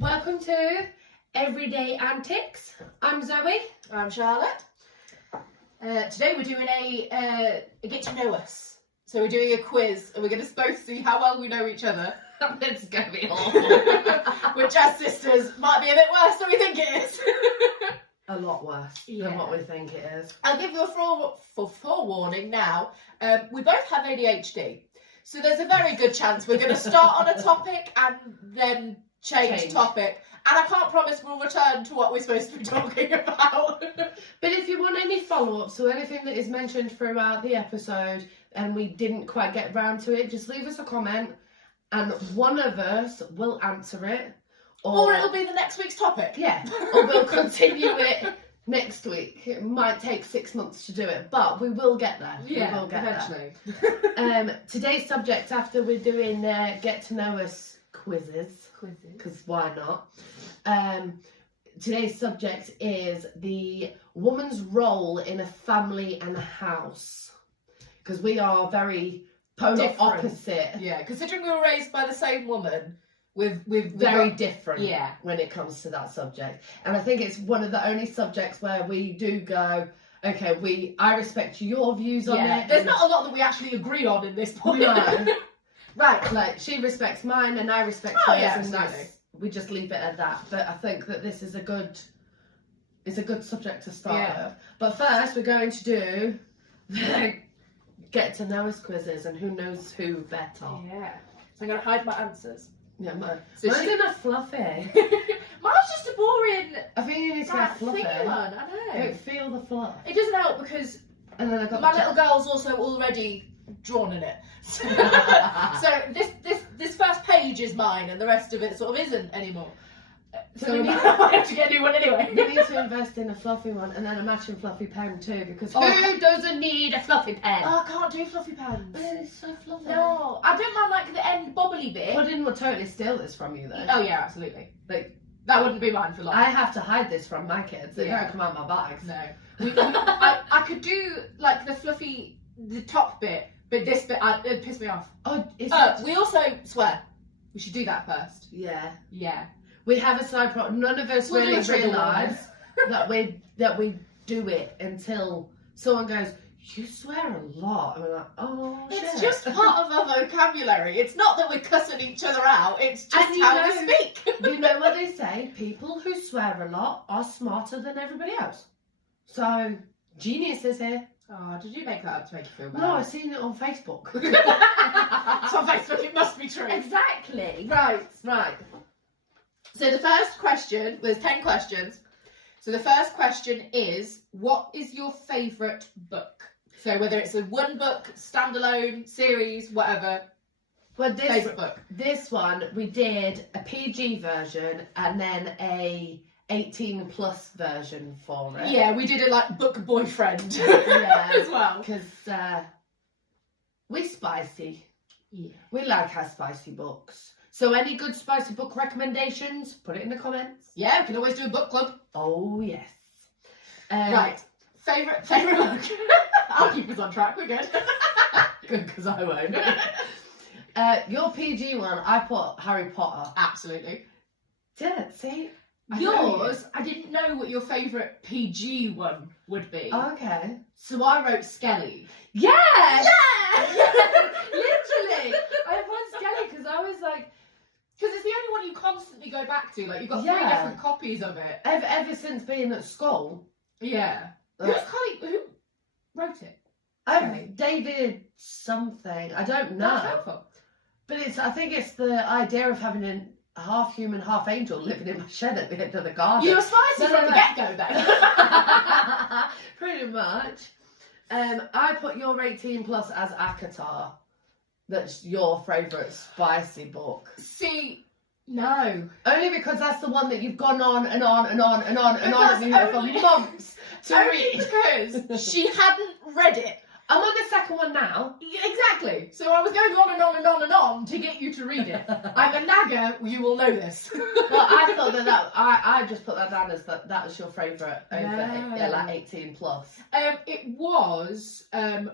Welcome to Everyday Antics. I'm Zoe. I'm Charlotte. Today we're doing a get to know us. So we're doing a quiz and we're going to both see how well we know each other. It's going to be awful. Which as sisters might be a bit worse than we think it is. A lot worse than what we think it is. I'll give you a forewarning now. We both have ADHD. So there's a very good chance we're going to start on a topic and then change topic. And I can't promise we'll return to what we're supposed to be talking about. But if you want any follow-ups or anything that is mentioned throughout the episode and we didn't quite get round to it, just leave us a comment and one of us will answer it. Or it'll be the next week's topic. Yeah, or we'll continue it next week. It might take 6 months to do it, but we will get there. Yeah, we will get eventually. there. Today's subject, after we're doing get to know us quizzes, because why not? Today's subject is the woman's role in a family and a house, because we are very polar opposite. Yeah, considering we were raised by the same woman, with very different. Yeah, when it comes to that subject, and I think it's one of the only subjects where we do go, okay, I respect your views on it. There's not a lot that we actually agree on in this point. No. Right, like she respects mine and I respect hers, and absolutely. we just leave it at that. But I think that this is a good subject to start with. But first, we're going to do the get to know us quizzes and who knows who better. Yeah. So I'm going to hide my answers. Yeah, mine's So fluffy. Mine's just a boring. I think you need to get fluffy. Thingy one. I know. Don't feel the fluff. It doesn't help because And then I got my little girl's also already drawn in it. So this first page is mine, and the rest of it sort of isn't anymore. So we might have to get a new one anyway. We need to invest in a fluffy one and then a matching fluffy pen too, because Oh, who doesn't need a fluffy pen? Oh, I can't do fluffy pens. But it's so fluffy. No, I don't mind like the end bobbly bit. Puddin will totally steal this from you though. Oh yeah, absolutely. Like, that wouldn't be mine for long. I have to hide this from my kids. They Yeah. don't come out my bags. No. I could do like the top bit, but this bit it'd piss me off. Oh, We also swear. We should do that first. yeah. Yeah. We have a side product. None of us We'll do really a trigger realise that we do it until someone goes, "You swear a lot," and we're like, "Oh It's shit." just part of our vocabulary. It's not that we're cussing each other out. It's just And you how know- we speak. You know what they say? People who swear a lot are smarter than everybody else. So, geniuses here. Oh, did you make that up to make you feel bad? No, I've seen it on Facebook. It's on Facebook. It must be true. Exactly. Right. Right. So the first question, there's 10 questions. So the first question is, what is your favourite book? So whether it's a one book, standalone, series, whatever, Well, favourite book. this one, we did a PG version and then a 18 plus version for it. Yeah, we did it like book boyfriend Yeah. as well. Because we're spicy. Yeah. We like our spicy books. So any good spicy book recommendations, put it in the comments. Yeah, we can always do a book club. Oh, yes. Right. Favourite book. I'll keep us on track, we're good. Good, because I won't. Your PG one, I put Harry Potter. Absolutely. Yeah, see? Yours, I didn't know what your favourite PG one would be. Okay. So I wrote Skelly. Yes! Yeah! Literally! I put Skelly because I was like, Because it's the only one you constantly go back to. Like, you've got 3 Yeah. different copies of it. ever since being at school, Yeah. like, Who wrote it? David something, I don't That's know. helpful. But I think it's the idea of having a half human, half angel living in my shed at the end of the garden. You were spicy from the get-go, then. Pretty much. I put your 18 plus as Akatar. That's your favourite spicy book. See, no. Only because that's the one that you've gone on and on and on and on and on That's for only- months to Only read. because she hadn't read it. I'm on the second one now. Exactly. So I was going on and on and on and on to get you to read it. I'm a nagger, you will know this. Well, I thought that I just put that down as that was your favourite over No. like 18 plus. It was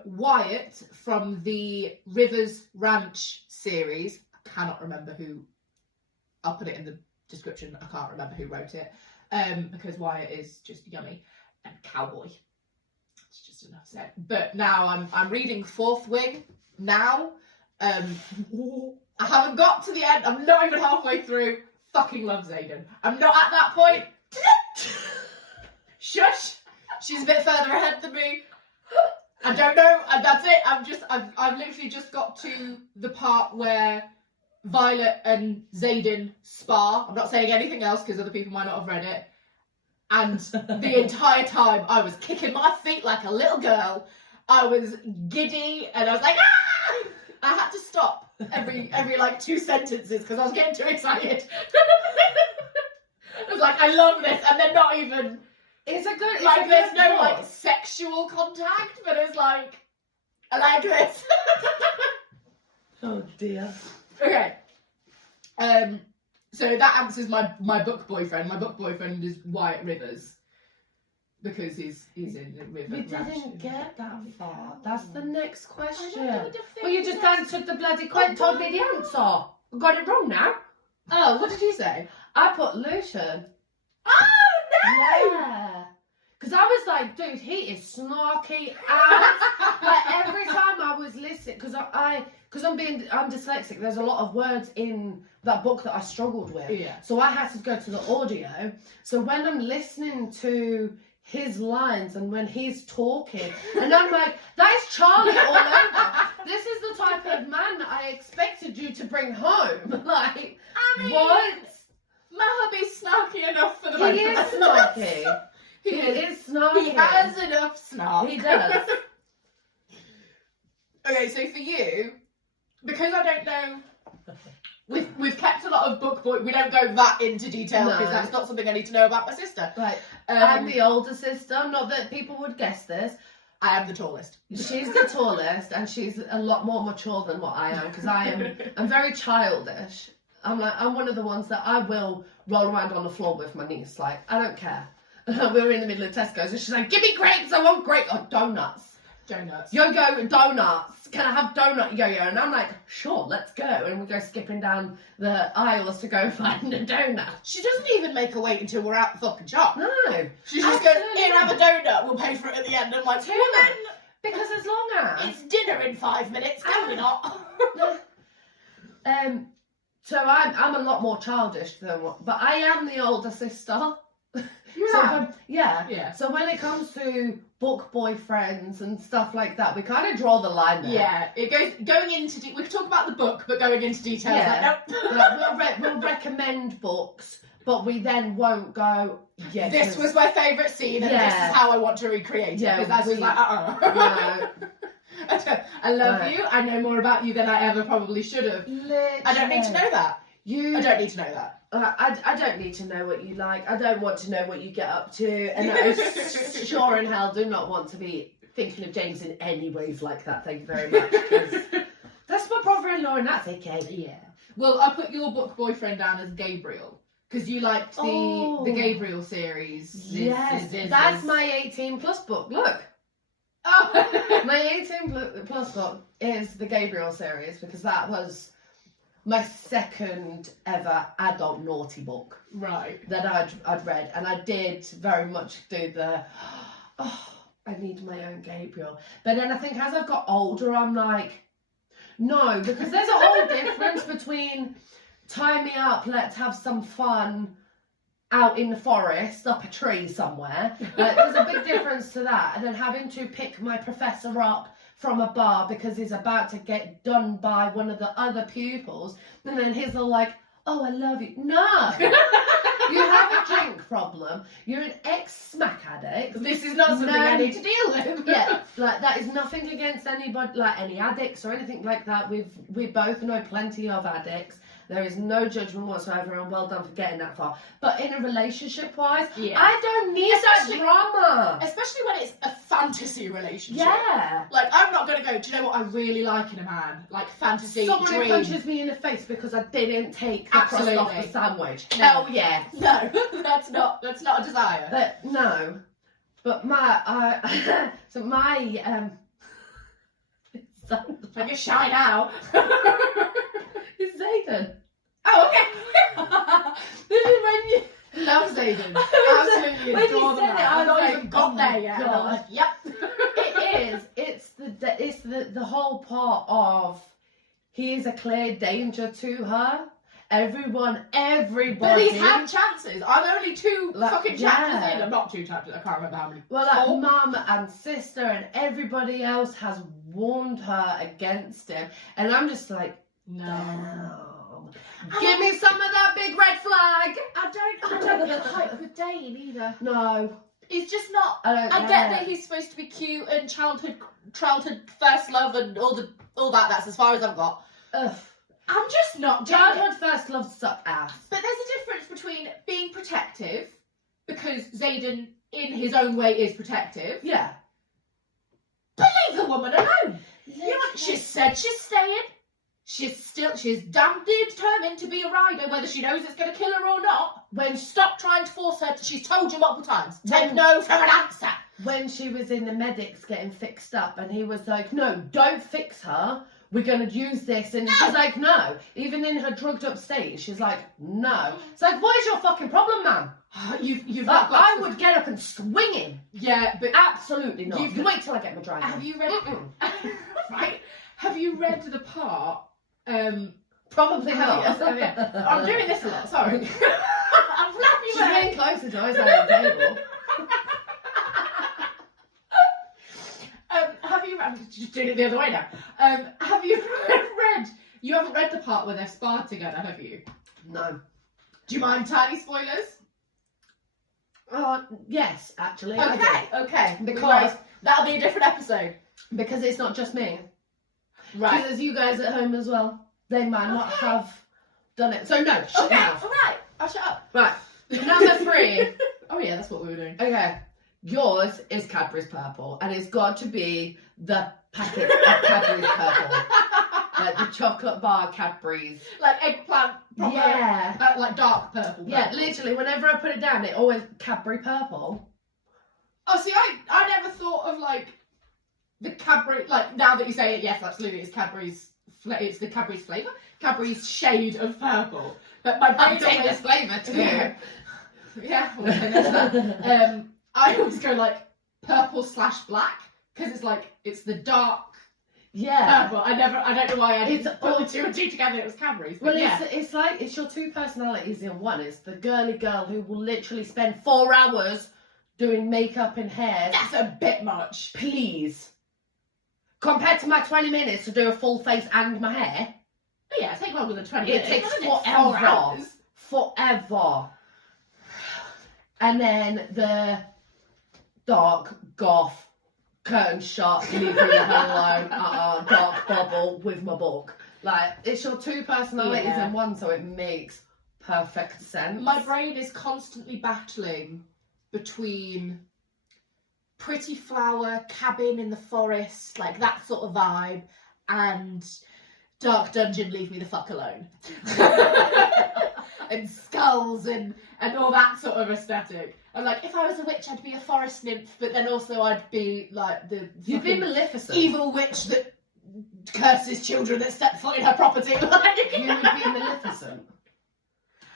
Wyatt from the Rivers Ranch series. I cannot remember who. I'll put it in the description. I can't remember who wrote it, because Wyatt is just yummy. And cowboy. It's just enough said. But now I'm reading Fourth Wing now. I haven't got to the end. I'm not even halfway through. Fucking love Xaden. I'm not at that point. Shush. She's a bit further ahead than me. I don't know. And that's it. I've literally just got to the part where Violet and Xaden spar. I'm not saying anything else because other people might not have read it. And the entire time I was kicking my feet like a little girl. I was giddy and I was like, ah! I had to stop every like 2 sentences because I was getting too excited. I was like, I love this, and they're not even. It's a good. Like, there's no like sexual contact, but it's like, I like this. Oh dear. Okay. So that answers my book boyfriend. My book boyfriend is Wyatt Rivers. Because he's in the river. We didn't get that far. That's the next question. I don't know Well, you just answered the bloody question. Told me the answer. I got it wrong now. Oh, what did you say? I put Lucian. Oh no! Yeah. Because I was like, dude, he is snarky as. Like every time I was listening, because I'm dyslexic. There's a lot of words in that book that I struggled with. Yeah. So I had to go to the audio. So when I'm listening to his lines and when he's talking, and I'm like, that is Charlie all over. This is the type of man that I expected you to bring home. Like, I mean, what? My hubby's snarky enough for the He is snarky. He is snarky. He has enough snark. He does. Okay, so for you, because I don't know, we've kept a lot of book boy. We don't go that into detail because No. that's not something I need to know about my sister. Like, I'm the older sister. Not that people would guess this. I am the tallest. She's the tallest, and she's a lot more mature than what I am because I'm very childish. I'm one of the ones that I will roll around on the floor with my niece. Like, I don't care. We were in the middle of Tesco's and she's like, give me grapes, I want grapes. Oh, donuts. Donuts. Yo-yo donuts. Can I have donut yo-yo? And I'm like, sure, let's go. And we go skipping down the aisles to go find a donut. She doesn't even make her wait until we're out the fucking shop. No. She just goes, here, have a donut, we'll pay for it at the end. I'm like, woman, because as long as... it's dinner in 5 minutes, can we not? So I'm a lot more childish than what... But I am the older sister. Yeah. So when it comes to book boyfriends and stuff like that, we kind of draw the line there. Yeah, it goes going into we can talk about the book, but going into details. Yeah. Like, We'll recommend books, but we then won't go. Yeah, this was my favourite scene, and this is how I want to recreate it. Yeah, because that's just like No. I love you. I know more about you than I ever probably should have. Literally. I don't need to know that. I don't need to know that. I don't need to know what you like. I don't want to know what you get up to. And I sure in hell do not want to be thinking of James in any ways like that. Thank you very much. That's my brother-in-law and that's okay. Yeah. Well, I put your book boyfriend down as Gabriel. Because you liked the Gabriel series. Yes. That's my 18 plus book. Look. Oh. My 18 plus book is the Gabriel series because that was my second ever adult naughty book. Right. That I'd read. And I did very much do the, I need my own Gabriel. But then I think as I've got older, I'm like, no, because there's a whole difference between tie me up, let's have some fun out in the forest, up a tree somewhere. There's a big difference to that. And then having to pick my professor up from a bar because he's about to get done by one of the other pupils. And then he's all like, oh, I love you. No! You have a drink problem. You're an ex-smack addict. This is not something I need to deal with. Yeah, like that is nothing against anybody, like any addicts or anything like that. We both know plenty of addicts. There is no judgment whatsoever, and well done for getting that far. But in a relationship-wise, I don't need that drama. Especially when it's a fantasy relationship. Yeah. Like, I'm not going to go, do you know what I really like in a man? Like, fantasy, Someone dream. who punches me in the face because I didn't take the crust off the sandwich. No. Hell yeah. No, that's not a desire. But, no. But my, so my, Like, you're shy now. It's Xaden. Oh, okay. Zayden. Absolutely When you adore the said man. it, I I've was not like, even got oh there my yet. And I'm God. like, yep. It is. It's the whole part of he is a clear danger to her. Everybody. But he's had chances. I'm only two Like, fucking chapters yeah. in. I'm not 2 chapters. I can't remember how many. Well, like 4? mum and sister and everybody else has warned her against him, and I'm just like, No. damn. Give me some of that big red flag. I don't get hype with Dane either. No, He's just not. I I get that he's supposed to be cute and childhood first love and all that. That's as far as I've got. Ugh. I'm just not getting it. Childhood first love suck ass. But there's a difference between being protective, because Zayden, in his own way, is protective. Yeah. But leave the woman alone. You know what? She said she's staying. She's damn determined to be a rider, whether she knows it's going to kill her or not. Stop trying to force her. She's told you multiple times. Take no for an answer. When she was in the medics getting fixed up, and he was like, no, don't fix her. We're going to use this. And she's like, no. Even in her drugged up state, she's like, no. It's like, what is your fucking problem, man? You've Like, not got I to- would get up and swing him. Yeah, but Absolutely not. You've- You wait till I get my driving. have you read right? Have you read the part? Probably not. I'm doing this a lot. Sorry. I'm flapping She's my head. getting closer to us on the table. Have you? I'm just doing it the other way now. Have you read? You haven't read the part where they're sparred together, have you? No. Do you mind tiny spoilers? Yes, actually. I do. Okay. Because- that'll be a different episode. Because it's not just me. Right. Because there's you guys at home as well. They might not have done it. So no, shut Okay. mouth. All right. I'll shut up. Right. Number 3. Oh yeah, that's what we were doing. Okay. Yours is Cadbury's Purple, and it's got to be the packet of Cadbury's Purple. Like the chocolate bar Cadbury's. Like eggplant. Proper, Yeah. like dark purple. Yeah, literally, whenever I put it down, it always Cadbury Purple. Oh, see, I never thought of like the Cadbury. Like now that you say it, yes, absolutely, it's Cadbury's. It's the Cadbury's flavour, Cadbury's shade of purple. But my brain Take always this flavour too. Yeah, well, I know that. I always go like purple/black because it's the dark Yeah. purple. I don't know why I didn't It's put the 2 and 2 together. It was Cadbury's. But Well, yeah. it's like it's your 2 personalities in one. It's the girly girl who will literally spend 4 hours doing makeup and hair. That's a bit much. Please. Compared to my 20 minutes to do a full face and my hair, But yeah, it takes longer than 20 it minutes. takes doesn't it? 4 forever. hours. Forever. And then the dark goth curtain shot, leave me the hell alone, dark bubble with my book. Like, it's your 2 personalities Yeah. in one, so it makes perfect sense. My brain is constantly battling between pretty flower, cabin in the forest, like that sort of vibe, and dark dungeon, leave me the fuck alone. And skulls and all that sort of aesthetic. I'm like, if I was a witch, I'd be a forest nymph, but then also I'd be like the You'd be fucking Maleficent. evil witch that curses children that step foot in her property. Like, You would be Maleficent.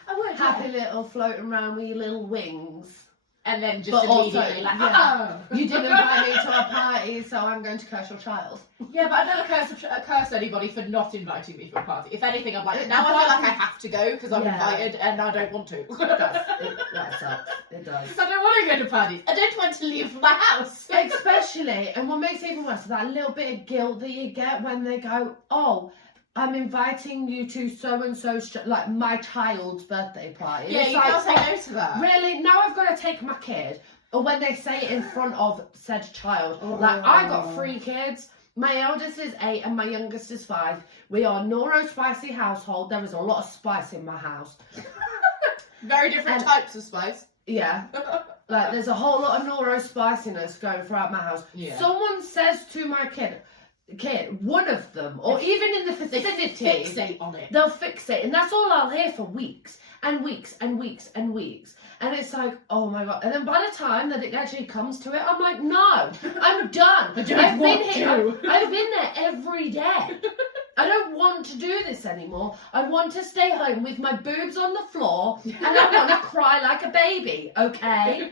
I would, Happy yeah. little floating around with your little wings. And then just But also, immediately like, yeah. oh. You didn't invite me to a party, so I'm going to curse your child. Yeah, but I never curse anybody for not inviting me to a party. If anything, I'm like, It now I feel doesn't- like I have to go because I'm Yeah. invited and I don't want to. That sucks. It does. I don't want to go to parties. I don't want to leave my house. Especially, and what makes it even worse is that little bit of guilt that you get when they go, oh, I'm inviting you to so-and-so, like my child's birthday party. Yeah, It's you like, can't say no to that. really? Now I've got to take my kid? Or when they say it in front of said child. Like, I got 3 kids. My eldest is 8 and my youngest is 5. We are Noro-spicy household. There is a lot of spice in my house. Very different And- types of spice. Yeah. Like, there's a whole lot of Noro spiciness going throughout my house. Yeah. Someone says to my kid, one of them, or even in the They vicinity, fixate on it. they'll fixate. And that's all I'll hear for weeks and weeks and weeks and weeks. And it's like, oh my God. And then by the time that it actually comes to it, I'm like, no, I'm done. I don't I've want been here. to. I've been there every day. I don't want to do this anymore. I want to stay home with my boobs on the floor and I want to cry like a baby, okay?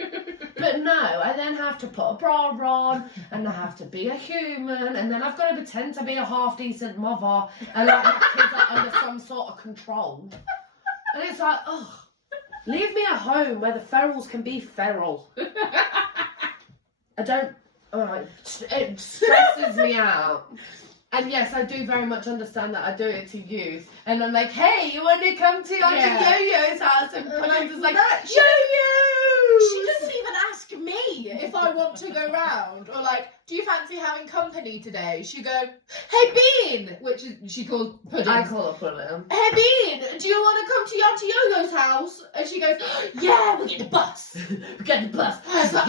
But no, I then have to put a bra on and I have to be a human and then I've got to pretend to be a half-decent mother and like my kids are under some sort of control. And it's like, ugh, leave me at home where the ferals can be feral. I don't, it stresses me out. And yes, I do very much understand that I do it to youth. And I'm like, hey, you want to come to Auntie Yo-Yo's house? And Puddings is like, Yo-Yo! She doesn't even ask me if I want to go round. Or like, do you fancy having company today? She go, hey, Bean! Which is, she calls Puddings. I call her Pudding. Hey, Bean, do you want to come to Auntie Yo-Yo's house? And she goes, yeah, we'll get the bus. We get the bus. I was like,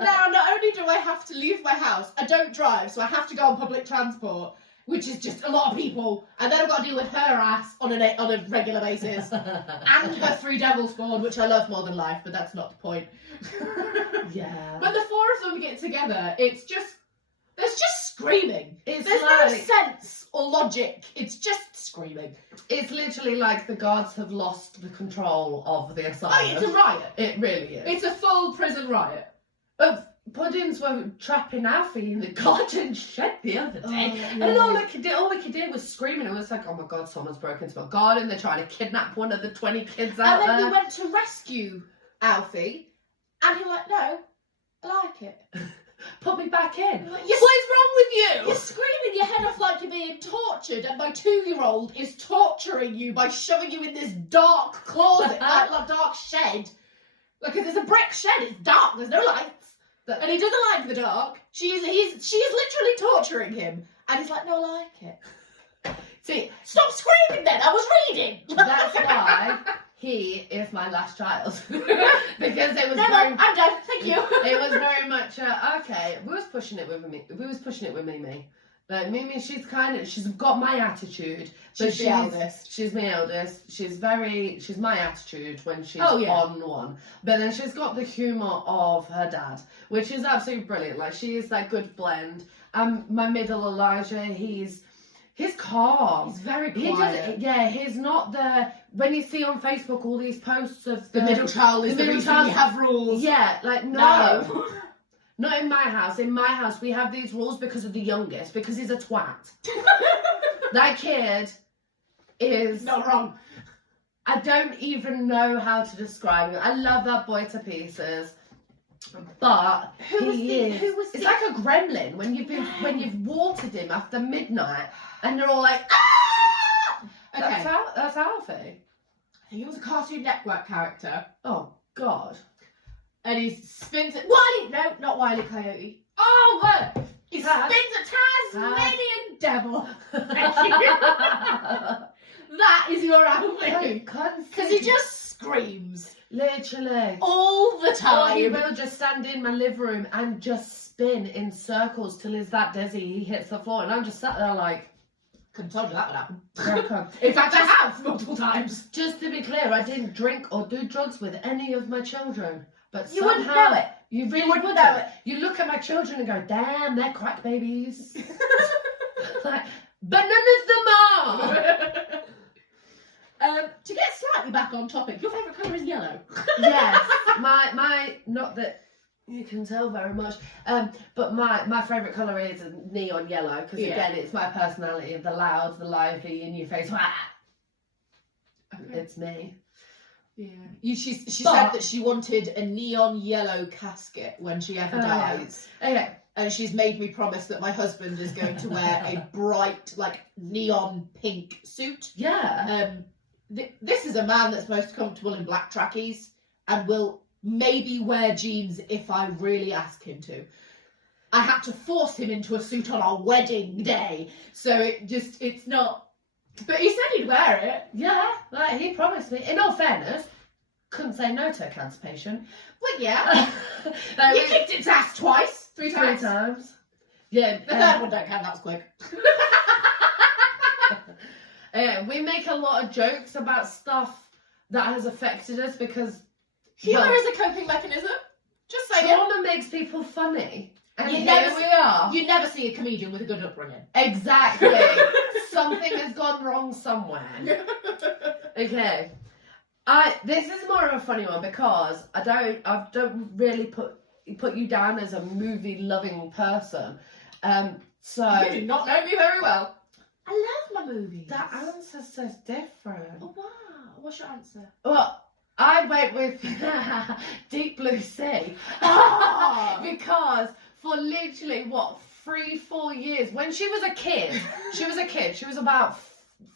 Now, not only do I have to leave my house, I don't drive, so I have to go on public transport, which is just a lot of people, and then I've got to deal with her ass on a regular basis, and her 3 devil spawn, which I love more than life, but that's not the point. Yeah. When the 4 of them get together, there's just screaming. There's no like, sense or logic. It's just screaming. It's literally like the guards have lost the control of the asylum. Oh, it's a riot. It really is. It's a full prison riot. Puddings were trapping Alfie in the garden shed the other day. Yeah. And all we could do was screaming. It was like, oh my god, someone's broken into my garden. They're trying to kidnap one of the 20 kids out And then there. we went to rescue Alfie, and he was like, no, I like it. Put me back in. What is wrong with you? You're screaming your head off like you're being tortured, and my 2-year-old is torturing you by shoving you in this dark closet, like dark shed. Like, if there's a brick shed, it's dark, there's no lights. And he doesn't like the dark. She's literally torturing him. And he's like, no, I like it. See, stop screaming then, I was reading. That's why he is my last child. Because it was I'm done, thank you. It was very much, okay, we was pushing it with Mimi. Like, Mimi, she's got my attitude. She's the eldest. She's my eldest. She's my attitude when she's on one. But then she's got the humour of her dad, which is absolutely brilliant. Like, she is that good blend. My middle Elijah, he's calm. He's very quiet. He's not the, when you see on Facebook all these posts of the middle child is the reason we have rules. Yeah, like, no. Not in my house. In my house, we have these rules because of the youngest, because he's a twat. That kid is... Not wrong. I don't even know how to describe him. I love that boy to pieces. But it's like a gremlin when you've watered him after midnight and they're all like, ah! Okay. That's Alfie. I think he was a Cartoon Network character. Oh, God. And he spins it. Not Wile E. Coyote. Oh, what? He spins a Tasmanian devil. That is your Alfie. Because he just screams. Literally. All the time. Or he will just stand in my living room and just spin in circles till he's that dizzy he hits the floor. And I'm just sat there like... Couldn't told you that would happen. Yeah, in fact, I have multiple times. Just to be clear, I didn't drink or do drugs with any of my children. But you wouldn't know it. You really wouldn't know it. You look at my children and go, damn, they're crack babies. Like, but none of them are. To get slightly back on topic, your favourite colour is yellow. Yes. My not that you can tell very much, but my favourite colour is neon yellow, because again, it's my personality, the loud, the lively, in your face. It's me. Yeah. She said that she wanted a neon yellow casket when she ever dies. Okay. And she's made me promise that my husband is going to wear a bright, like, neon pink suit. Yeah. This is a man that's most comfortable in black trackies and will maybe wear jeans if I really ask him to. I had to force him into a suit on our wedding day. So it's not... But he said he'd wear it. Yeah, like he promised me. In all fairness, couldn't say no to a cancer patient. Well, yeah. You kicked its ass twice. 3 times. 3 times. Yeah. The third one don't count, that was quick. We make a lot of jokes about stuff that has affected us because... Humour is a coping mechanism. Just saying. Trauma makes people funny. And You here never we are. You never see a comedian with a good upbringing. Exactly. Something has gone wrong somewhere. Okay. This is more of a funny one because I don't really put you down as a movie loving person. So You do not know me very well. I love my movies. that answer says different. Oh wow. What's your answer? Well, I went with Deep Blue Sea because for literally 3-4 years when she was a kid, she was about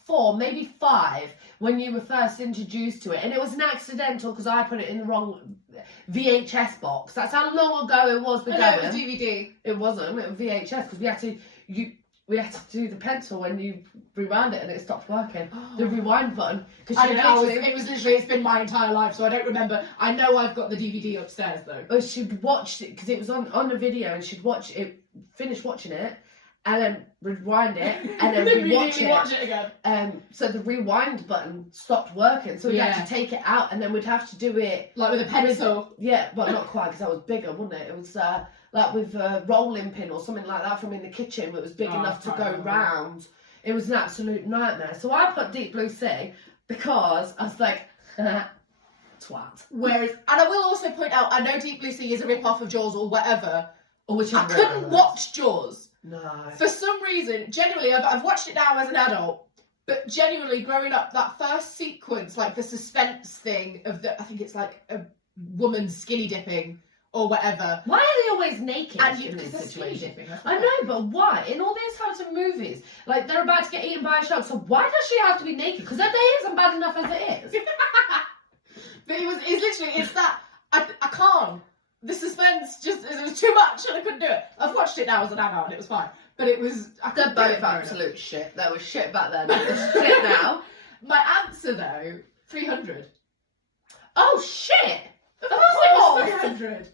4, maybe 5 when you were first introduced to it, and it was an accidental because I put it in the wrong VHS box. That's how long ago it was. No, it was DVD. It wasn't. It was VHS because we had to do the pencil when you rewound it and it stopped working. The rewind button. I don't know. It's been my entire life, so I don't remember. I know I've got the DVD upstairs though. But she'd watched it because it was on a video, and she'd watch it, finish watching it, and then rewind it, and then watch it again. So the rewind button stopped working, so we'd have to take it out, and then we'd have to do it like with a pencil. Well, not quite because that was bigger, wasn't it? It was like with a rolling pin or something like that from in the kitchen. It was big enough to go round. It was an absolute nightmare. So I put Deep Blue Sea because I was like, twat. Whereas, and I will also point out, I know Deep Blue Sea is a rip-off of Jaws or whatever. Or which I couldn't watch Jaws. No. For some reason, genuinely, I've watched it now as an adult, but genuinely, growing up, that first sequence, like the suspense thing of I think it's like a woman skinny dipping or whatever. Why are they always naked in because this they're skinny situation? dipping. I know, but why? In all these types of movies, like they're about to get eaten by a shark, so why does she have to be naked? Because their day isn't bad enough as it is. But it's that, I can't. The suspense it was too much and I couldn't do it. I've watched it now as an adult and it was fine. But it was, They're both absolute shit. They were shit back then. They're shit now. My answer though, 300. Oh shit! Of course, 300.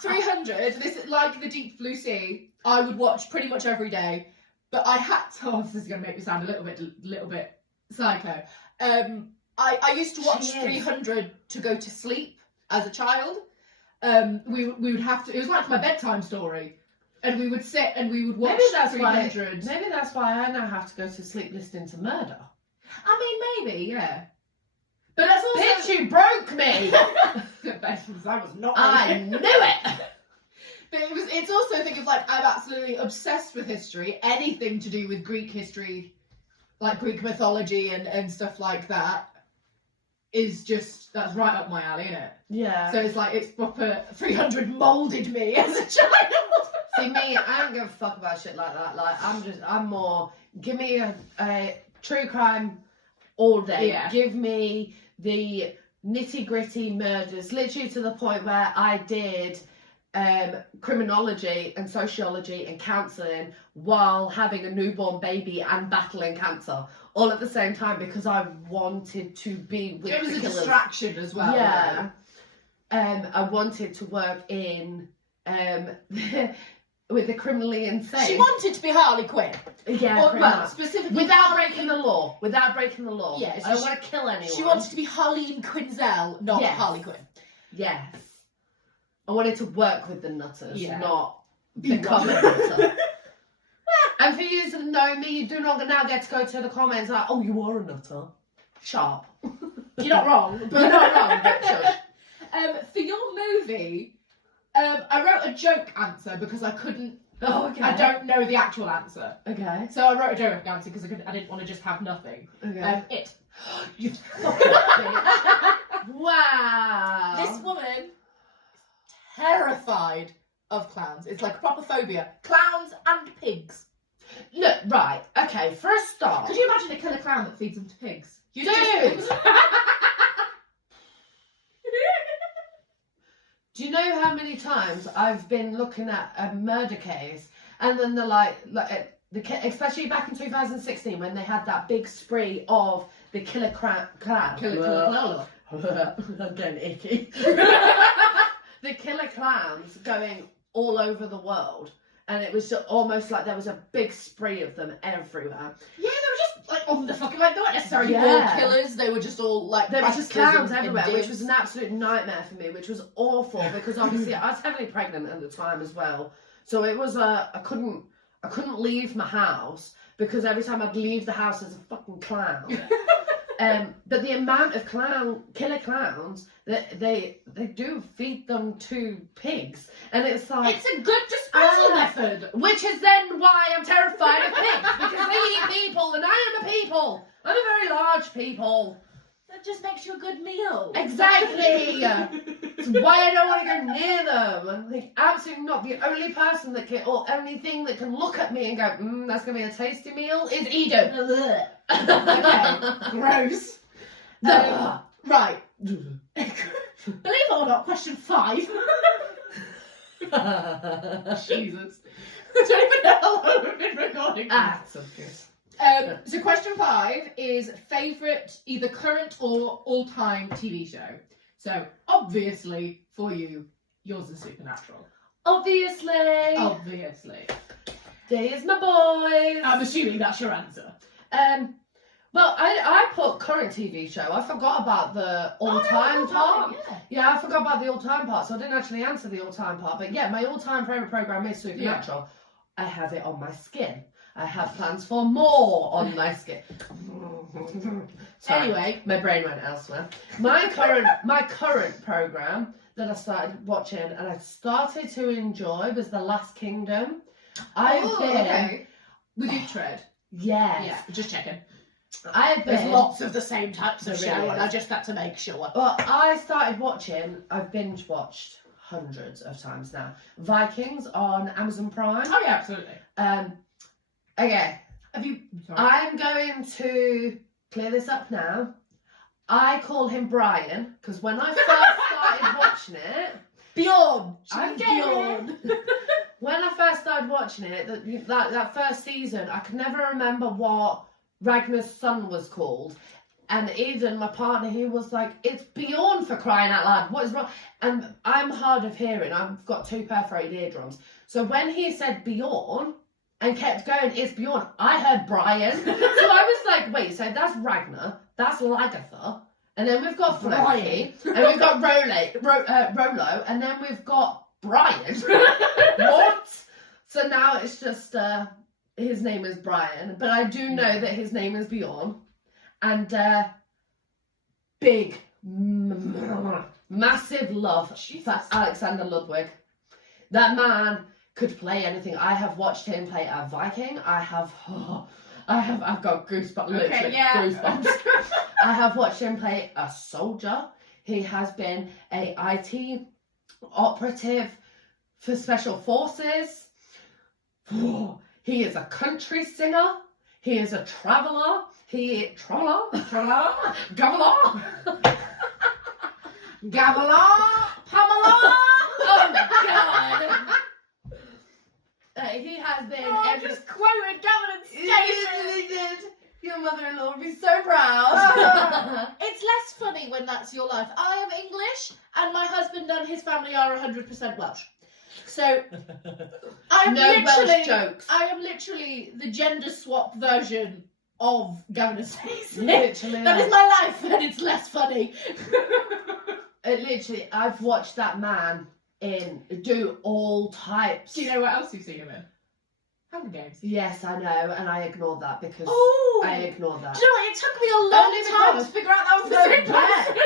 300. This is like the Deep Blue Sea. I would watch pretty much every day, but I had to. Oh, this is going to make me sound a little bit psycho. I used to watch 300 to go to sleep as a child. We would have to. It was like my bedtime story, and we would sit and we would watch. Maybe that's why I now have to go to sleep listening to murder. I mean, maybe, yeah. But that's also. Bitch, you broke me. I was not. I knew it. But it's also a thing of like I'm absolutely obsessed with history. Anything to do with Greek history, like Greek mythology and stuff like that, is just that's right up my alley, isn't it? Yeah. So it's like it's proper 300 moulded me as a child. See me, I don't give a fuck about shit like that. Like I'm more. Give me a true crime all day. Yeah. Give me the nitty gritty murders, literally to the point where I did criminology and sociology and counselling while having a newborn baby and battling cancer all at the same time because I wanted to be with it was the a killers. distraction as well. Yeah. I wanted to work in with the criminally insane. She wanted to be Harley Quinn. Yeah, or, well, specifically without breaking the law. Without breaking the law. Yeah, so I don't want to kill anyone. She wanted to be Harleen Quinzel, not Harley Quinn. Yes. I wanted to work with the nutters, not Be become a nutter. And for you to know me, you do not now get to go to the comments like, oh, you are a nutter. Sharp. You're not wrong. But you're not wrong, but shush. For your movie, I wrote a joke answer because I couldn't. Oh, okay. I don't know the actual answer. Okay. So I wrote a joke answer because I didn't want to just have nothing. Okay. It. You fucking bitch. Wow. This woman is terrified of clowns. It's like proper phobia. Clowns and pigs. Look, right, okay, for a start. Could you imagine a killer clown that feeds them to pigs? Dude! Do you know how many times I've been looking at a murder case and then they're like especially back in 2016 when they had that big spree of the killer clown. Killer I'm getting icky. The killer clowns going all over the world. And it was just almost like there was a big spree of them everywhere. Yeah, they were just like on the fucking, like they weren't necessarily all killers. They were just all like there was just clowns everywhere, which divs. was an absolute nightmare for me, which was awful because obviously I was heavily pregnant at the time as well. So it was I couldn't leave my house because every time I'd leave the house there's a fucking clown. But the amount of killer clowns that they do feed them to pigs, and it's like It's a good disposal method. which is then why I'm terrified of pigs because they eat people, and I am a people. I'm a very large people. That just makes you a good meal. Exactly. It's why I don't want to go near them. Like, absolutely not. The only person that can, or only thing that can look at me and go, that's going to be a tasty meal, is Eden. Okay, gross. Right. Believe it or not, question 5. Jesus. I don't even know how long we've been recording. So good. So question 5 is favourite either current or all-time TV show. So obviously for you, yours is Supernatural. Obviously. There's my boys. I'm assuming that's your answer. Well, I put current TV show. I forgot about the all-time part. Yeah, I forgot about the all-time part, so I didn't actually answer the all-time part. But yeah, my all-time favourite programme is Supernatural. Yeah. I have it on my skin. I have plans for more on my skin. Sorry, anyway, my brain went elsewhere. My current programme that I started watching and I started to enjoy was The Last Kingdom. With you tread. Yes. Yeah, just checking. There's lots of the same types of show, and I just had to make sure. Well, I started watching, I've binge watched hundreds of times now, Vikings on Amazon Prime. Oh yeah, absolutely. Okay. Sorry. I'm going to clear this up now. I call him Brian because when I first started watching it, Bjorn. Bjorn. When I first started watching it, that first season, I could never remember what Ragnar's son was called. And Eden, my partner, he was like, it's Bjorn for crying out loud. What is wrong? And I'm hard of hearing. I've got 2 perforated eardrums. So when he said Bjorn and kept going, it's Bjorn, I heard Brian. So I was like, wait, so that's Ragnar, that's Lagertha, and then we've got Floki, and we've got Rolo, and then we've got Brian. What? So now it's just, his name is Brian, but I do know that his name is Bjorn. And big, massive love for Alexander Ludwig. That man could play anything. I have watched him play a Viking. I've got goosebumps, literally goosebumps. I have watched him play a soldier. He has been a IT operative for special forces. He is a country singer. He is a traveller. Traveller. Pamela. Oh God. He has been. I just quoted Gavin and Stacey. Did. Your mother-in-law would be so proud. It's less funny when that's your life. I am English, and my husband and his family are 100% Welsh. So Welsh jokes. I am literally the gender swap version of Gavin and Stacey. Literally. That is my life, and it's less funny. Literally, I've watched that man do all types. Do you know what else you've seen him in? Hunger Games. Yes, I know, and I ignored that because I ignored that. Do you know what? It took me a long time to figure out that was the same person.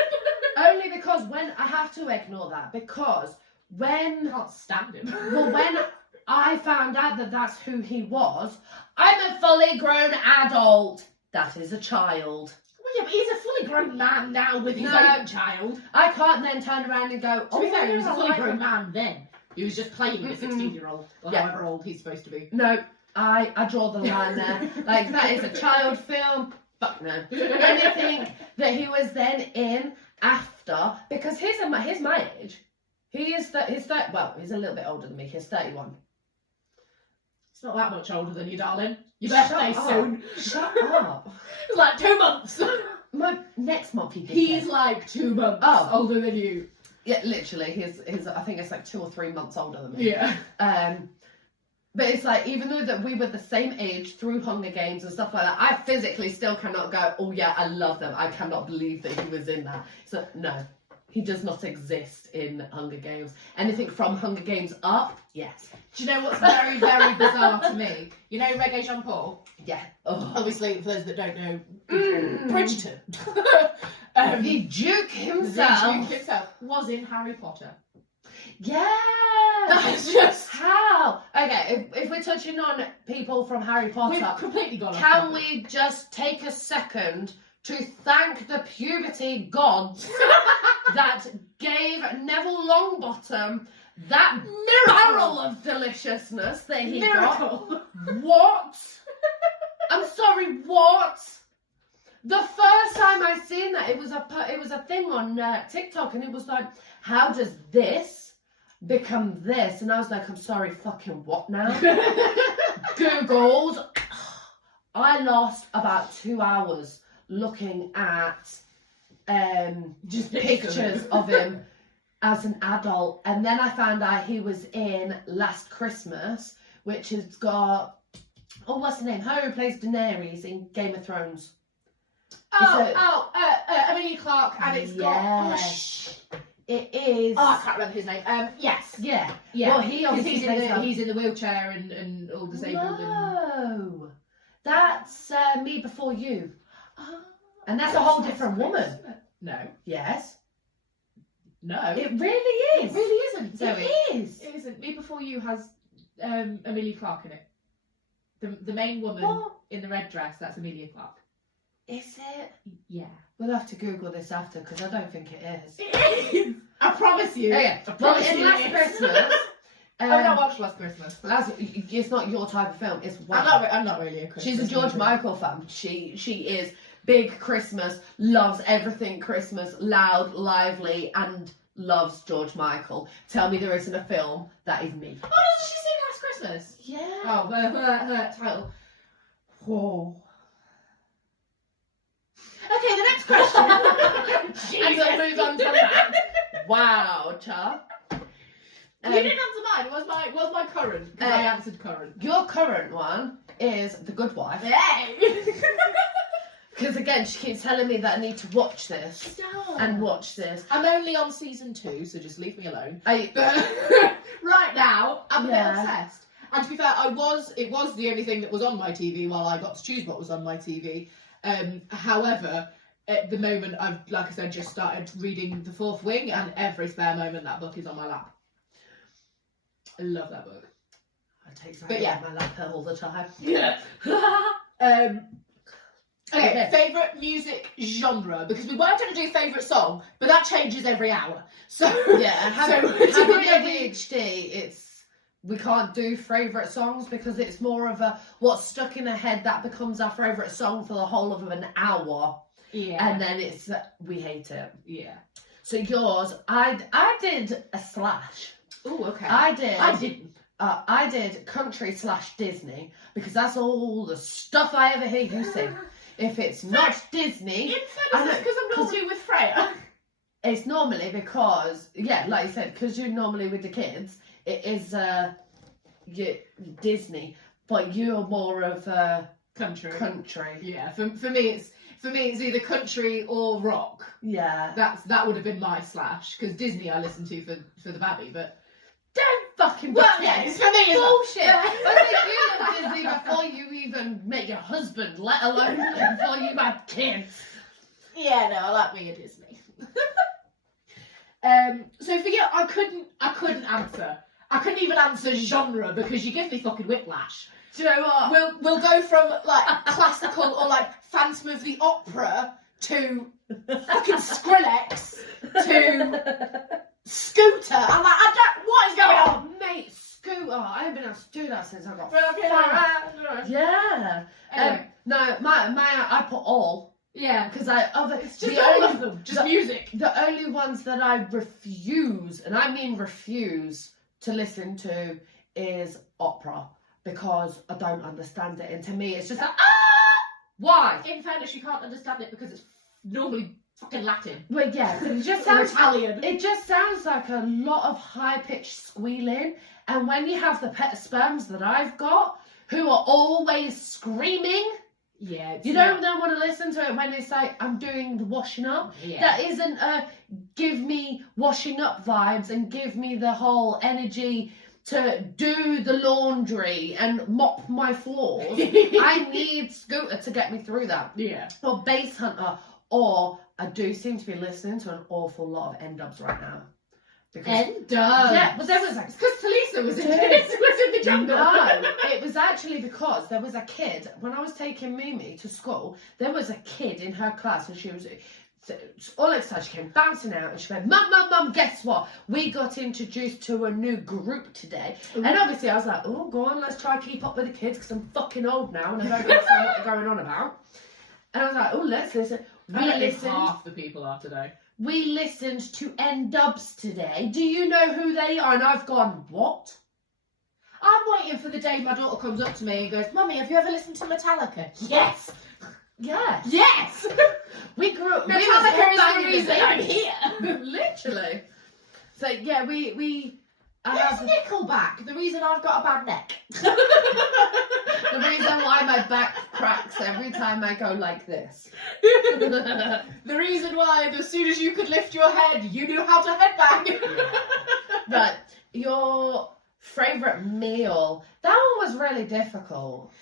Only because when I have to ignore that because when I can't stand him. Well, when I found out that that's who he was, I'm a fully grown adult. That is a child. Well, yeah, but he's a fully grown man now with his own child. I can't then turn around and go, to be fair, he was a fully grown man then. He was just playing a 16-year-old, or however old he's supposed to be. No, I draw the line there. Like, that is a child film. Fuck no. Anything that he was then in after, because he's my age. He's a little bit older than me. He's 31. It's not that much older than you, darling. Your birthday soon. Shut up. It's like 2 months. My next month he's like 2 months older than you. Yeah, literally. He's I think it's like 2 or 3 months older than me. Yeah. But it's like, even though that we were the same age through Hunger Games and stuff like that, I physically still cannot go, oh yeah, I love them. I cannot believe that he was in that. So, no, he does not exist in Hunger Games. Anything from Hunger Games up, yes. Do you know what's very, very bizarre to me? You know Reggae Jean Paul? Yeah. Oh. Obviously, for those that don't know, Bridgerton. The Duke himself. The Duke himself was in Harry Potter. Yeah. That's just... How? Okay, if we're touching on people from Harry Potter, We've completely gone off can topic. we just take a second to thank the puberty gods that gave Neville Longbottom that barrel of deliciousness that he got? What? I'm sorry, what? The first time I seen that, it was a thing on TikTok, and it was like, how does this become this? And I was like, I'm sorry, fucking what now? Googled. I lost about 2 hours looking at just pictures of him as an adult, and then I found out he was in Last Christmas, which has got, oh, what's the name? Who plays Daenerys in Game of Thrones? Emilia Clarke, and it's got... It is. Oh, I can't remember his name. Yes. Yeah. Yeah. Well, he's in the wheelchair and all disabled. No. That's Me Before You. Oh, And that's a whole different woman. No. Yes. No. It really is. It really isn't. Zoe. It is. It isn't. Me Before You has Emilia Clarke in it. The main woman in the red dress, that's Emilia Clarke. Is it? Yeah. We'll have to Google this after, because I don't think it is. It is. I promise you. Okay. Well, in Last Christmas. I've not watched Last Christmas. It's not your type of film. It's wow. I'm not really a Christmas. She's a George Michael fan. She is big Christmas, loves everything Christmas, loud, lively, and loves George Michael. Tell me there isn't a film that is me. Oh, does she sing Last Christmas? Yeah. Oh, her title. Whoa. Okay, the next question. And we'll move on from that. Wow, Char. You didn't answer mine. Was my current? Because I answered current. Your current one is The Good Wife. Hey! Because again, she keeps telling me that I need to watch this. Stop. And watch this. I'm only on season 2, so just leave me alone. I Right now, I'm a bit Yeah. obsessed. And to be fair, it was the only thing that was on my TV while I got to choose what was on my TV. However, at the moment, I've, like I said, just started reading The Fourth Wing, and every spare moment that book is on my lap. I love that book. I take But yeah. my lap all the time. Yeah. Okay, favourite music genre, because we weren't going to do favourite song, but that changes every hour. So Yeah, having ADHD, we can't do favourite songs because it's more of a what's stuck in our head that becomes our favourite song for the whole of an hour. Yeah. And then we hate it. Yeah. So yours, I did a slash. Oh, okay. I did country / Disney, because that's all the stuff I ever hear you sing. If it's not Disney, In fairness, because I'm normally with Freya. it's normally because, yeah, like you said, because you're normally with the kids, it is Disney, but you're more of Country. Yeah. For me it's either country or rock. Yeah. That would have been my slash, because Disney I listen to for the baby, but Don't fucking well, yeah, it's for me. It's bullshit. Yeah. I think you loved Disney before you even met your husband, let alone before you had kids. Yeah, no, I like me a Disney. So for you, I couldn't answer. I couldn't even answer genre because you give me fucking whiplash. Do you know what? We'll go from like classical or like Phantom of the Opera to fucking Skrillex to Scooter. I'm like, what is going on? Mate, Scooter. I haven't been able to do that since I got Yeah. Yeah. No, I put all. Yeah. Because It's just all of them. Just music. The only ones that I refuse, and I mean refuse, to listen to is opera. Because I don't understand it. And to me, it's just like, why? In fairness, you can't understand it because it's normally fucking Latin. Well, yeah, but it just Or sounds Italian. It just sounds like a lot of high-pitched squealing, And when you have the pet sperms that I've got, who are always screaming, Yeah. you don't then want to listen to it when it's like, I'm doing the washing up. Yeah. That isn't a give me washing up vibes and give me the whole energy to do the laundry and mop my floors. I need Scooter to get me through that. Yeah. Or Bass Hunter. Or I do seem to be listening to an awful lot of N-dubs right now. N-dubs? Yeah, but there was like... Because Talisa was in the jungle. No, it was actually because there was a kid, when I was taking Mimi to school, there was a kid in her class and she was all excited. She came bouncing out and she went, Mum, guess what? We got introduced to a new group today. Ooh. And obviously I was like, oh, go on, let's try to keep up with the kids because I'm fucking old now and I don't know what they're going on about. And I was like, oh, let's listen. Half the people are today. We listened to N-dubs today. Do you know who they are? And I've gone, what? I'm waiting for the day my daughter comes up to me and goes, Mummy, have you ever listened to Metallica? Yes. Yes. Yes. We grew up. Metallica is the reason I'm here. Literally. So yeah, we. Where's Nickelback? The reason I've got a bad neck. The reason why my back cracks every time I go like this. The reason why, as soon as you could lift your head, you knew how to headbang. But your favourite meal, that one was really difficult.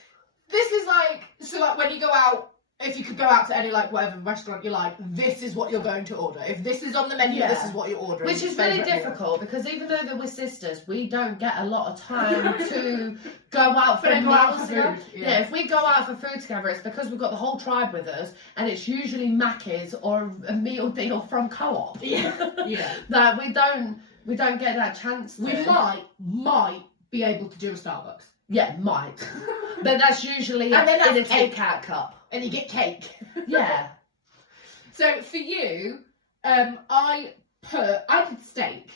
This is like, so like when you go out, if you could go out to any like whatever restaurant you like, this is what you're going to order. If this is on the menu, this is what you're ordering. Which is really difficult because even though we're sisters, we don't get a lot of time to go out for meals. Yeah, if we go out for food together, it's because we've got the whole tribe with us, and it's usually Macca's or a meal deal from Co-op. Yeah. That we don't get that chance. We might be able to do a Starbucks. Yeah, might. But that's usually and then that's in a takeout cup. And you get cake. Yeah. So for you, I did steak.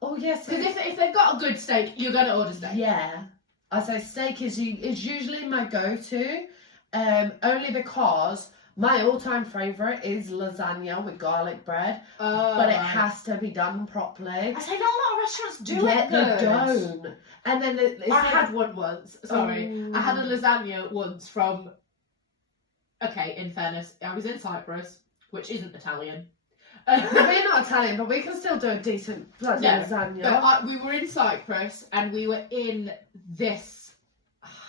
Oh yes. Because if they've got a good steak, you're going to order steak. Yeah. I say steak is usually my go-to, only because my all-time favourite is lasagna with garlic bread, but it has to be done properly. I say not a lot of restaurants do it. They don't. And then I had one once. Sorry, I had a lasagna once from. Okay, in fairness, I was in Cyprus, which isn't Italian. We're not Italian, but we can still do a decent bloody lasagna. But we were in Cyprus, and we were in this.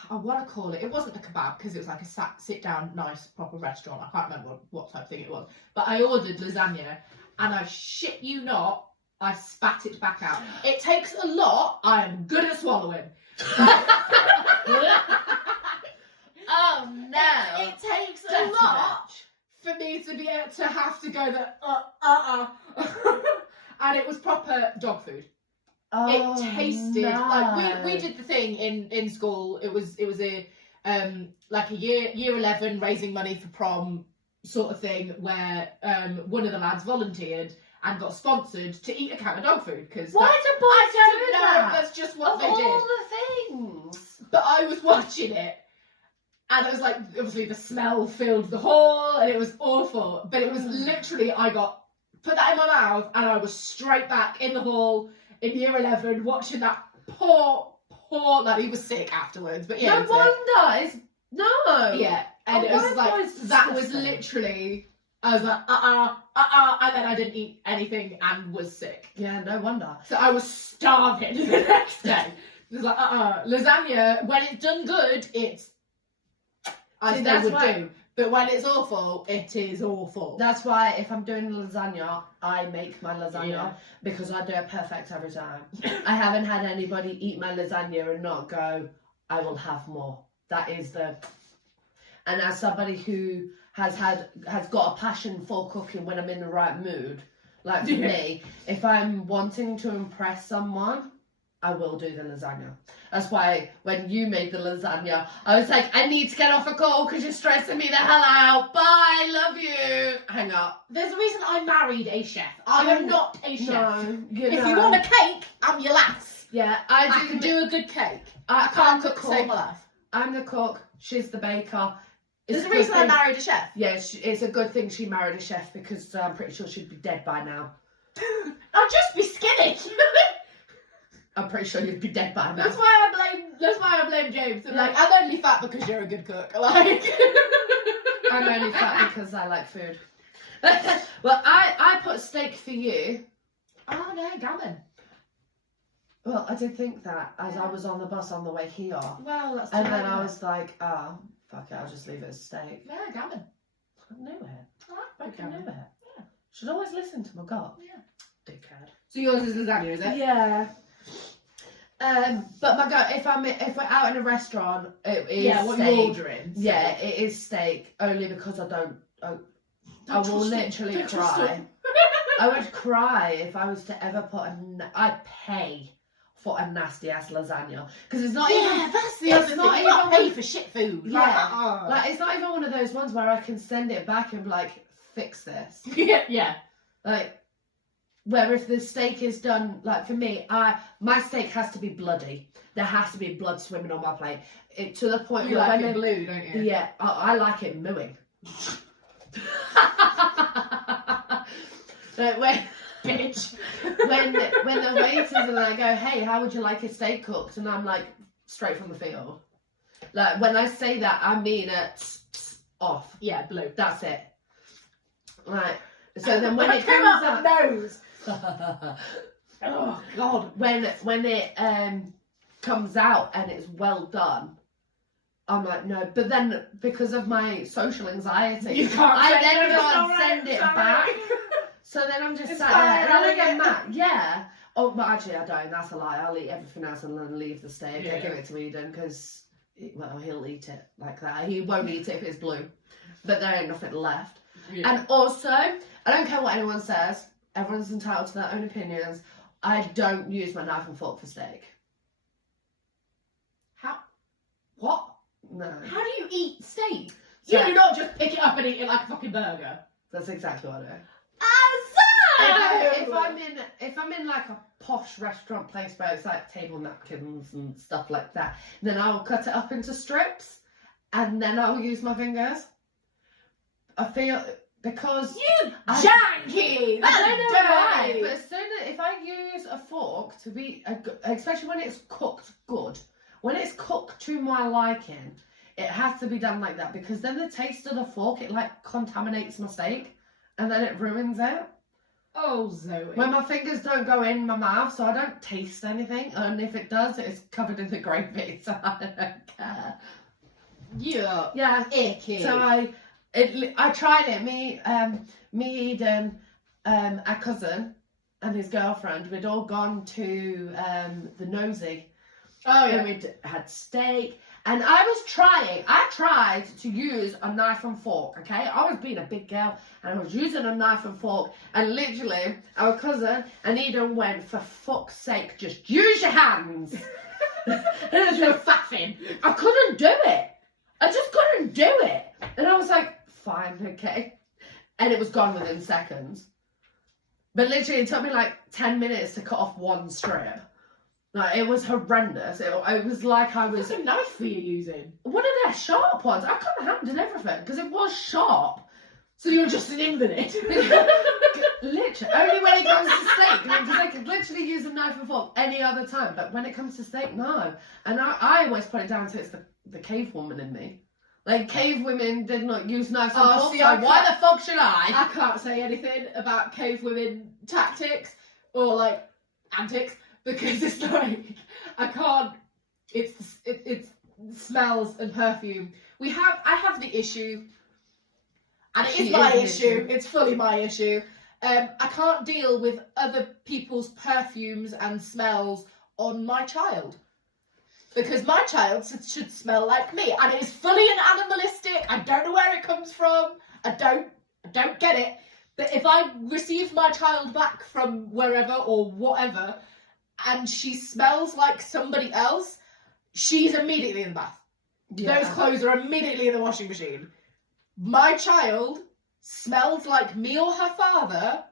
I want to call it. It wasn't a kebab because it was like a sit-down, nice, proper restaurant. I can't remember what type of thing it was. But I ordered lasagna, and I shit you not, I spat it back out. It takes a lot. I am good at swallowing. Oh no! It takes a lot for me to be able to have to go and it was proper dog food. Oh, it tasted like we did the thing in school. It was a like a year 11 raising money for prom sort of thing where one of the lads volunteered and got sponsored to eat a can of dog food because why do boys do that? That's just what they did. Of all the things. But I was watching it. And it was like, obviously the smell filled the hall and it was awful. But it was literally, I put that in my mouth and I was straight back in the hall in year 11 watching that poor lad. He was sick afterwards. But yeah. No wonder. No. Yeah. And it was like, that was literally, I was like, and then I didn't eat anything and was sick. Yeah, no wonder. So I was starving the next day. It was like, lasagna, when it's done good, it's, do. But when it's awful, it is awful. That's why if I'm doing lasagna, I make my lasagna because I do it perfect every time. I haven't had anybody eat my lasagna and not go, I will have more. That is the... And as somebody who has got a passion for cooking when I'm in the right mood, like for me, if I'm wanting to impress someone, I will do the lasagna. That's why when you made the lasagna, I was like, I need to get off a call because you're stressing me the hell out. Bye, love you. Hang up. There's a reason I married a chef. I am not a chef. No, if you want a cake, I'm your lass. Yeah, I can do a good cake. I can't cook to save my life. I'm the cook. She's the baker. There's a reason I married a chef. Yeah, it's a good thing she married a chef because I'm pretty sure she'd be dead by now. I'll just be skinny. I'm pretty sure you'd be dead by now. That's why I blame James. I'm like, I'm only fat because you're a good cook. Like, I'm only fat because I like food. Well, I put steak for you. Oh no, gammon. Well, I did think that as I was on the bus on the way here. Well, that's and then I was like, oh, fuck it, I'll just leave it as steak. Yeah, gammon. I knew it. I like I knew gammon. it. Yeah. Should always listen to my gut. Yeah. Dickhead. So yours is lasagna, is it? Yeah. But my gut, if we're out in a restaurant, it is what steak. you're ordering. So. Yeah, it is steak. Only because I will literally cry. I would cry if I was to ever put I'd pay for a nasty ass lasagna because it's not even. Yeah, that's the other thing. You not pay for shit food. Yeah, like it's not even one of those ones where I can send it back and be like, fix this. yeah. Like, where if the steak is done, like for me, my steak has to be bloody. There has to be blood swimming on my plate. To the point You where like it blue, don't you? Yeah, I like it mooing. So Bitch. when the waiters are like, go, hey, how would you like a steak cooked? And I'm like, straight from the field. Like when I say that, I mean it off. Yeah, blue. That's it. Right. So then when it comes comes out out, the nose. Oh God. when it comes out and it's well done, I'm like, no. But then because of my social anxiety, You can't I then it. can't send it back. So then I'm just sat there and I get mad. Yeah. Oh, but actually I don't. That's a lie. I'll eat everything else and then leave the steak. Yeah. I give it to Eden because, well, he'll eat it like that. He won't eat it if it's blue. But there ain't nothing left. Yeah. And also, I don't care what anyone says. Everyone's entitled to their own opinions. I don't use my knife and fork for steak. How? What? No. How do you eat steak? So- You do not just pick it up and eat it like a fucking burger. That's exactly what I do. If If I'm in like a posh restaurant place where it's like table napkins and stuff like that, then I'll cut it up into strips and then I'll use my fingers. I feel because janky! I don't know why, dirty. but as soon as if I use a fork to be especially when it's cooked good, when it's cooked to my liking, it has to be done like that because then the taste of the fork it like contaminates my steak and then it ruins it. Oh, Zoe. When my fingers don't go in my mouth, so I don't taste anything, and if it does, it's covered in the gravy, so I don't care. Yeah. Icky. So I tried it. Me, Eden, our cousin, and his girlfriend. We'd all gone to the Nosy. Oh yeah. And we'd had steak. And I tried to use a knife and fork, okay? I was being a big girl and I was using a knife and fork and literally our cousin and Eden went, for fuck's sake, just use your hands. And it was just faffing. I couldn't do it. I just couldn't do it. And I was like, fine, okay. And it was gone within seconds. But literally it took me like 10 minutes to cut off one strip. Like, it was horrendous. It was like I was... What's a knife were you using? One of their sharp ones. I couldn't handle everything because it was sharp. So you're just an invalid. Literally. Only when it comes to steak. Because I could literally use a knife and fork any other time. But when it comes to steak, no. And I always put it down to it's the cave woman in me. Like, cave women did not use knives and forks. See, So why the fuck should I? I can't say anything about cave women tactics or, like, antics. Because it's like, I can't, it's smells and perfume. I have the issue, and it is my issue, it's fully my issue. I can't deal with other people's perfumes and smells on my child. Because my child should smell like me, and it is fully an animalistic, I don't know where it comes from, I don't get it. But if I receive my child back from wherever or whatever, and she smells like somebody else, she's immediately in the bath. Yeah. Those clothes are immediately in the washing machine. My child smells like me or her father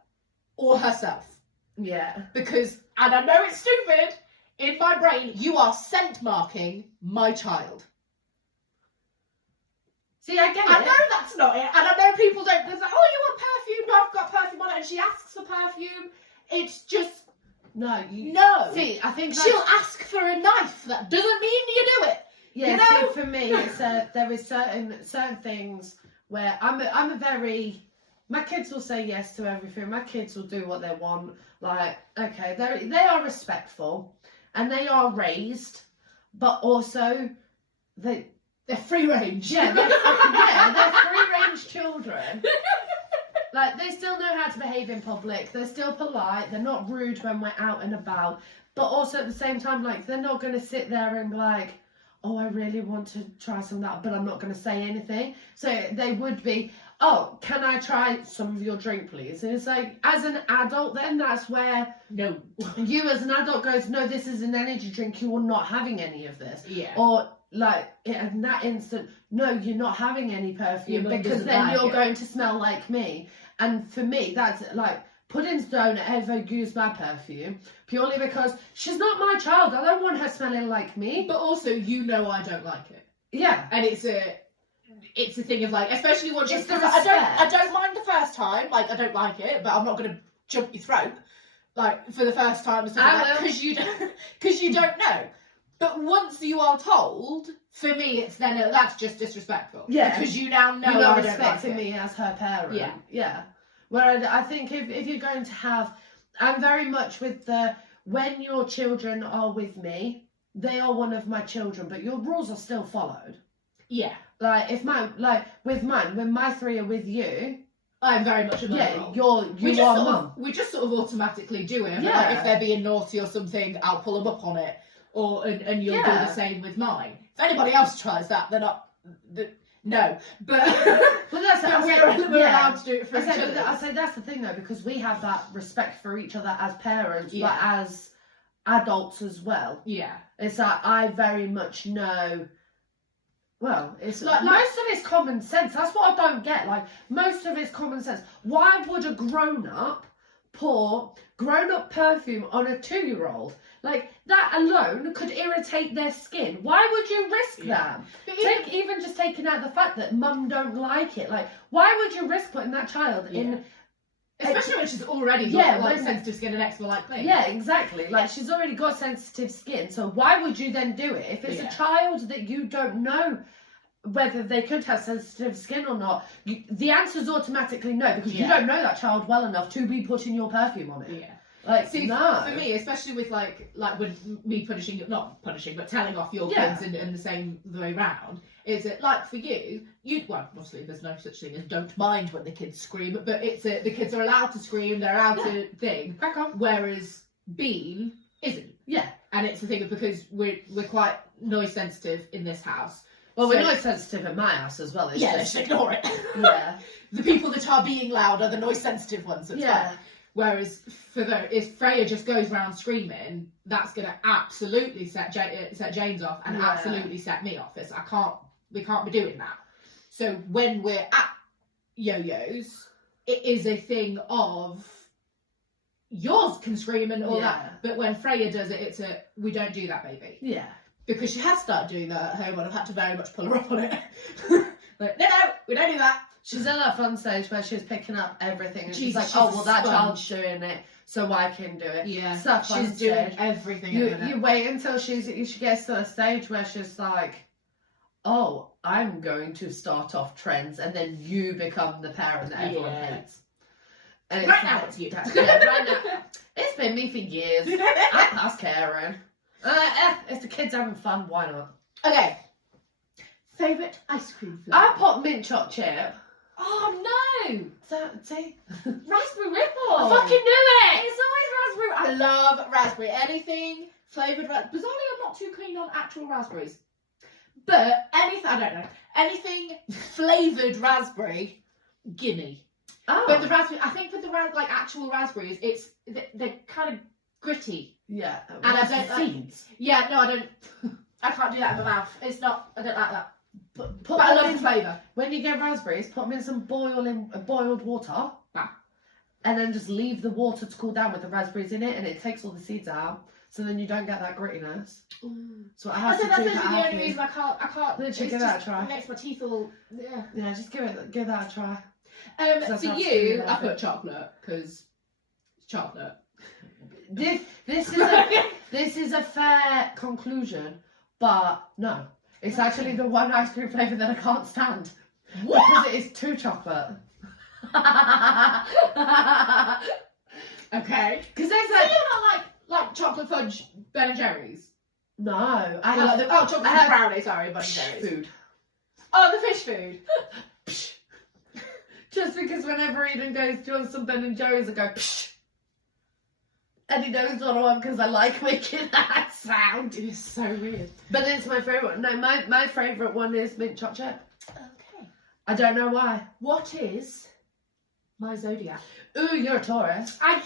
or herself. Yeah. Because, and I know it's stupid, in my brain, you are scent marking my child. See, I get it. I know that's not it, and I know people don't, they're like, oh, you want perfume? No, I've got perfume on it, and she asks for perfume. It's just... No. No. See, I think She'll ask for a knife. That doesn't mean you do it. Yeah, you know? see, for me, it's there is certain things where I'm a very. My kids will say yes to everything. My kids will do what they want. Like, okay, they are respectful, and they are raised, but also they're free range. Yeah, they're free range children. Like, they still know how to behave in public. They're still polite. They're not rude when we're out and about. But also at the same time, like, they're not going to sit there and be like, oh, I really want to try some of that, but I'm not going to say anything. So they would be, oh, can I try some of your drink, please? And it's like, as an adult, then that's where no, you as an adult goes, no, this is an energy drink. You are not having any of this. Yeah. Or like in that instant, no, you're not having any perfume because then you're going to smell like me. And for me, that's like, Puddings don't ever use my perfume purely because she's not my child. I don't want her smelling like me. But also, you know, I don't like it. Yeah. And it's a thing of like, especially once It's the I don't mind the first time, like I don't like it, but I'm not gonna jump your throat like for the first time because you don't know. But once you are told, for me, it's then that's just disrespectful. Yeah. Because you now know you're not I don't respecting like it. me as her parent. Yeah. Yeah. Where I think if you're going to have, I'm very much with when your children are with me, they are one of my children, but your rules are still followed. Yeah. Like when my three are with you, I'm very much a mother. Yeah, you are mum. We just sort of automatically do it. Yeah. Like if they're being naughty or something, I'll pull them up on it, and you'll do the same with mine. If anybody else tries that, they're not. No, but we're allowed to do it for each other. I say that's the thing though, because we have that respect for each other as parents, Yeah. but as adults as well. Yeah. It's like I very much know. Well, it's Like most of it's common sense. That's what I don't get. Like most of it's common sense. Why would a grown-up pour grown-up perfume on a 2-year-old? Like that alone could irritate their skin. Why would you risk that? But even just taking out the fact that mum don't like it. Like why would you risk putting that child in? Especially when she's already got sensitive skin and eczema like me. Yeah, exactly. Like she's already got sensitive skin. So why would you then do it if it's a child that you don't know whether they could have sensitive skin or not? The answer is automatically no, because you don't know that child well enough to be putting your perfume on it. Yeah. Like, see, no. For me, especially with like with me not punishing, but telling off your kids and the same the way round, is it like for you, well, obviously there's no such thing as don't mind when the kids scream, but it's the kids are allowed to scream, they're allowed to thing, crack on. Whereas Bean isn't. Yeah. And it's the thing of because we're quite noise sensitive in this house. Well, we're noise sensitive at my house as well. It's just ignore it. Yeah. The people that are being loud are the noise sensitive ones. Fine. Whereas if Freya just goes around screaming, that's going to absolutely set James off and absolutely set me off. We can't be doing that. So when we're at yo-yos, it is a thing of yours can scream and all that. But when Freya does it, it's we don't do that, baby. Yeah. Because she has started doing that at home and I've had to very much pull her up on it. Like, no, we don't do that. She's in that fun stage where she's picking up everything and she's like, she's oh, well, that sponge. child's doing it, so I can do it. Yeah, it's that fun she's doing stage. everything. You wait until she gets to a stage where she's like, oh, I'm going to start off trends, and then you become the parent that everyone hates. And right now it's you. Right now. It's been me for years. I'm past caring. If the kids having fun, why not? Okay. Favourite ice cream flavour? I put mint choc chip. Oh no! See? Raspberry Ripple! I fucking knew it! It's always raspberry. I love raspberry. Anything flavoured raspberry. Bizarrely, I'm not too keen on actual raspberries. But anything, I don't know. Anything flavoured raspberry, gimme. Oh. But the raspberry, I think with the actual raspberries, they're kind of gritty. Yeah. And I don't like seeds. Yeah, no, I don't. I can't do that in my mouth. It's not. I don't like that. But I love the flavour. When you get raspberries, put them in some boiled water. And then just leave the water to cool down with the raspberries in it, and it takes all the seeds out. So then you don't get that grittiness. So I have to do that. That's the only reason I can't. Literally give that a try. It makes my teeth all. Yeah. Yeah, just give that a try. For you, I put chocolate because it's chocolate. This is a fair conclusion, but no. It's actually the one ice cream flavour that I can't stand. What? Because it is too chocolate. Okay. Because there's So like... you're not like chocolate fudge Ben and Jerry's? No. I Like have... the, chocolate fudge brownie, sorry, Ben and Jerry's. Food. Oh, the fish food. Just because whenever Eden goes, do you want some Ben and Jerry's, I go, psh. And he knows what I want because I like making that sound. It is so weird. But it's my favourite. No, my favourite one is mint chocolate. Okay. I don't know why. What is my zodiac? Ooh, you're a Taurus. I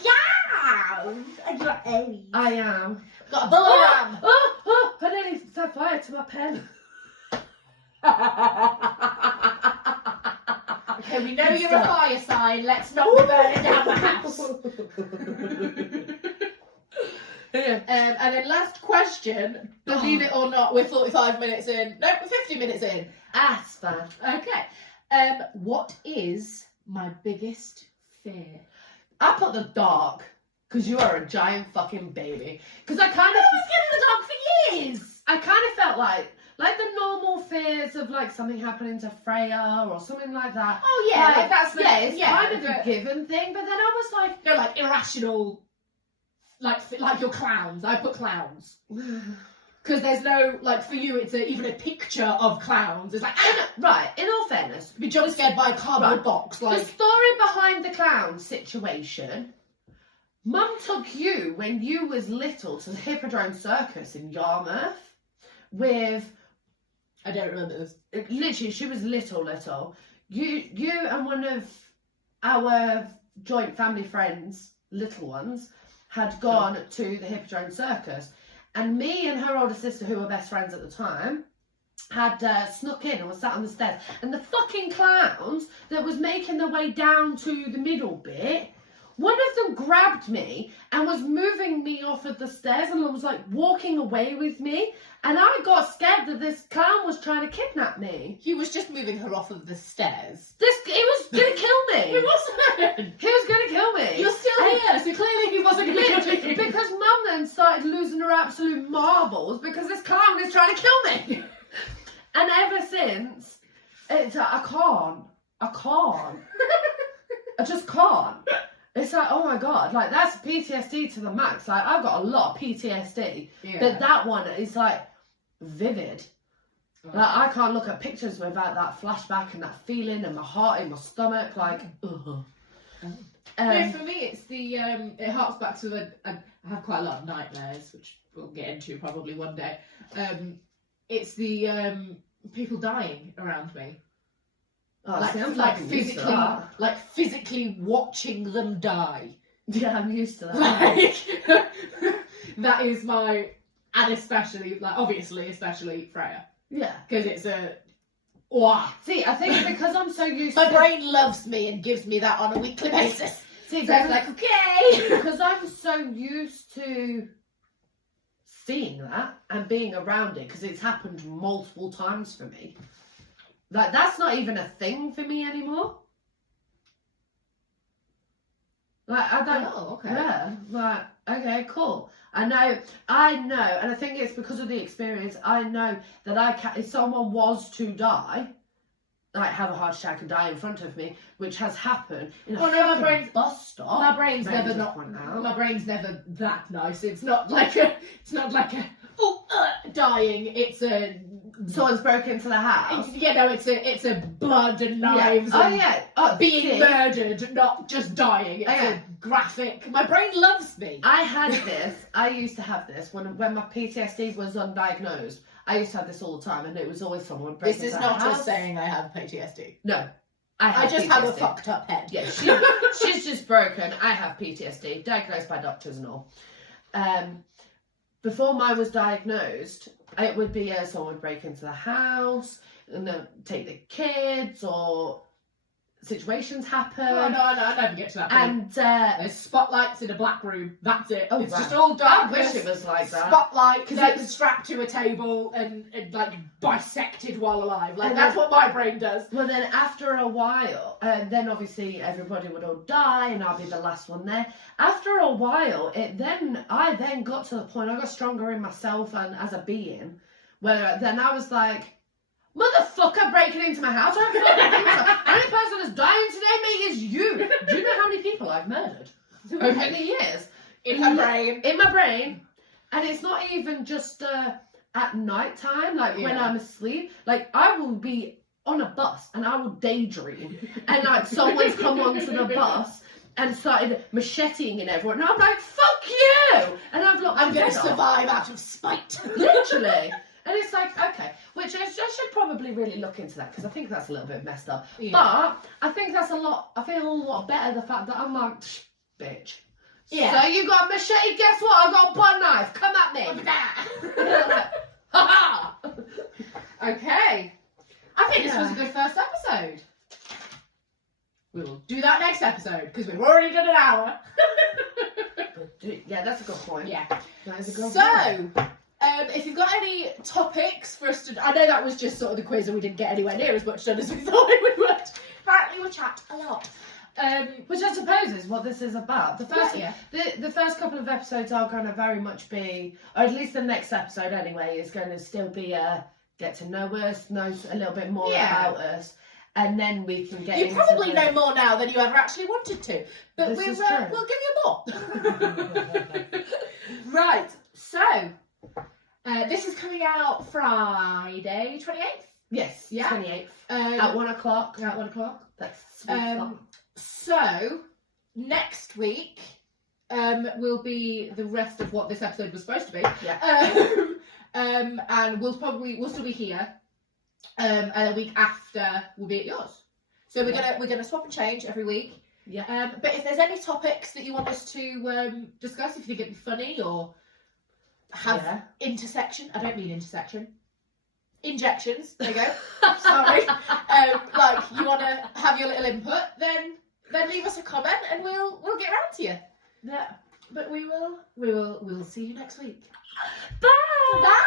am. And you're Aries. I am. Got a bull ram. Oh, I nearly set fire to my pen. Okay, we know you're a fire sign. Let's not be burning down the house. Yeah. And then last question. Believe it or not, we're 45 minutes in. No, we're 50 minutes in. That's fun. Okay. What is my biggest fear? I put the dark because you are a giant fucking baby. Because I kind of... I was scared of the dark for years. I kind of felt like the normal fears of like something happening to Freya or something like that. Oh yeah, like that's the it's kind of a given thing. But then I was like, no, like irrational, like your clowns. I put clowns because there's no like for you. It's even a picture of clowns. It's like right. In all fairness, be jump scared by a cardboard box. Like the story behind the clown situation. Mum took you when you was little to the Hippodrome Circus in Yarmouth with. I don't remember this. Literally, she was little. You and one of our joint family friends, little ones, had gone to the Hippodrome Circus. And me and her older sister, who were best friends at the time, had snuck in and was sat on the stairs. And the fucking clowns that was making their way down to the middle bit, one of them grabbed me and was moving me off of the stairs and was like walking away with me. And I got scared that this clown was trying to kidnap me. He was just moving her off of the stairs. He was gonna kill me. He wasn't. He was gonna kill me. You're still here, so clearly he wasn't going to kill you. Because Mum then started losing her absolute marbles because this clown is trying to kill me. And ever since, it's like, I can't. I just can't. It's like, oh my God, like that's PTSD to the max. Like I've got a lot of PTSD, but that one is like vivid. Like I can't look at pictures without that flashback and that feeling and my heart in my stomach. Like, no, for me it's the it harks back to the I have quite a lot of nightmares, which we'll get into probably one day. It's the people dying around me. Oh, like physically watching them die. Yeah, I'm used to that. Like that is my, and especially like obviously especially Freya. Yeah, because it's a. Wow. See, I think because I'm so used. My brain loves me and gives me that on a weekly basis. See, so it's like okay. Because I'm so used to seeing that and being around it because it's happened multiple times for me. Like, that's not even a thing for me anymore. Like, I don't... Oh, okay. Yeah, like, okay, cool. I know, and I think it's because of the experience, I know that if someone was to die, like, have a heart attack and die in front of me, which has happened in a fucking bus stop. My brain's never that nice. It's not like a dying. It's a someone's broken into the house. It's a blood and knives. Yeah. And being murdered, not just dying. It's a graphic. My brain loves me. I used to have this when my PTSD was undiagnosed. I used to have this all the time, and it was always someone breaking into the house. This is not just saying I have PTSD. No. I just have a fucked up head. Yeah, she's just broken. I have PTSD, diagnosed by doctors and all. Before mine was diagnosed, it would be someone would break into the house and then take the kids or situations happen. Oh, no, I never get to that point. And there's spotlights in a black room. That's it. Oh, It's wow. just all I darkness. wish it was like that. Spotlight, 'Cause legs it's- strapped to a table and like bisected while alive. Like And that's then- what my brain does. Well, then after a while, then obviously everybody would all die, and I'll be the last one there. After a while, I then got to the point, I got stronger in myself and as a being, where then I was like, motherfucker breaking into my house. I the only person that's dying today, mate, is you. Do you know how many people I've murdered over the years? In her brain. In my brain. And it's not even just at night time, like when I'm asleep. Like, I will be on a bus and I will daydream. And like someone's come onto the bus and started macheting in everyone. And I'm like, fuck you! And I've looked, I'm going to survive out of spite. Literally. And it's like, okay, which I should probably really look into that because I think that's a little bit messed up. Yeah. But I think that's I feel a lot better the fact that I'm like, bitch. Yeah. So you got a machete, guess what? I got a butt knife. Come at me. Ha ha! Okay. I think this was a good first episode. We will do that next episode because we've already done an hour. Yeah, that's a good point. Yeah. That is a good So, point. if you've got any topics for us to... I know that was just sort of the quiz and we didn't get anywhere near as much done as we thought we would. Apparently we chat a lot. Which I suppose is what this is about. Yeah. The first couple of episodes are going to very much be, or at least the next episode anyway, is going to still be get to know us, know a little bit more about us, and then we can get. You probably know more now than you ever actually wanted to, but This is we'll give you more. Right. So this is coming out Friday, 28th. Yes. Yeah. 28th At 1 o'clock. At 1 o'clock. That's sweet. So next week will be the rest of what this episode was supposed to be. Yeah. And we'll still be here. And a week after we'll be at yours. So we're gonna swap and change every week. Yeah. But if there's any topics that you want us to discuss, if you think it'd be funny or have intersection, I don't mean intersection. Injections. There you go. Sorry. Like you want to have your little input, then leave us a comment and we'll get around to you. Yeah. But we'll see you next week. Bye. Bye.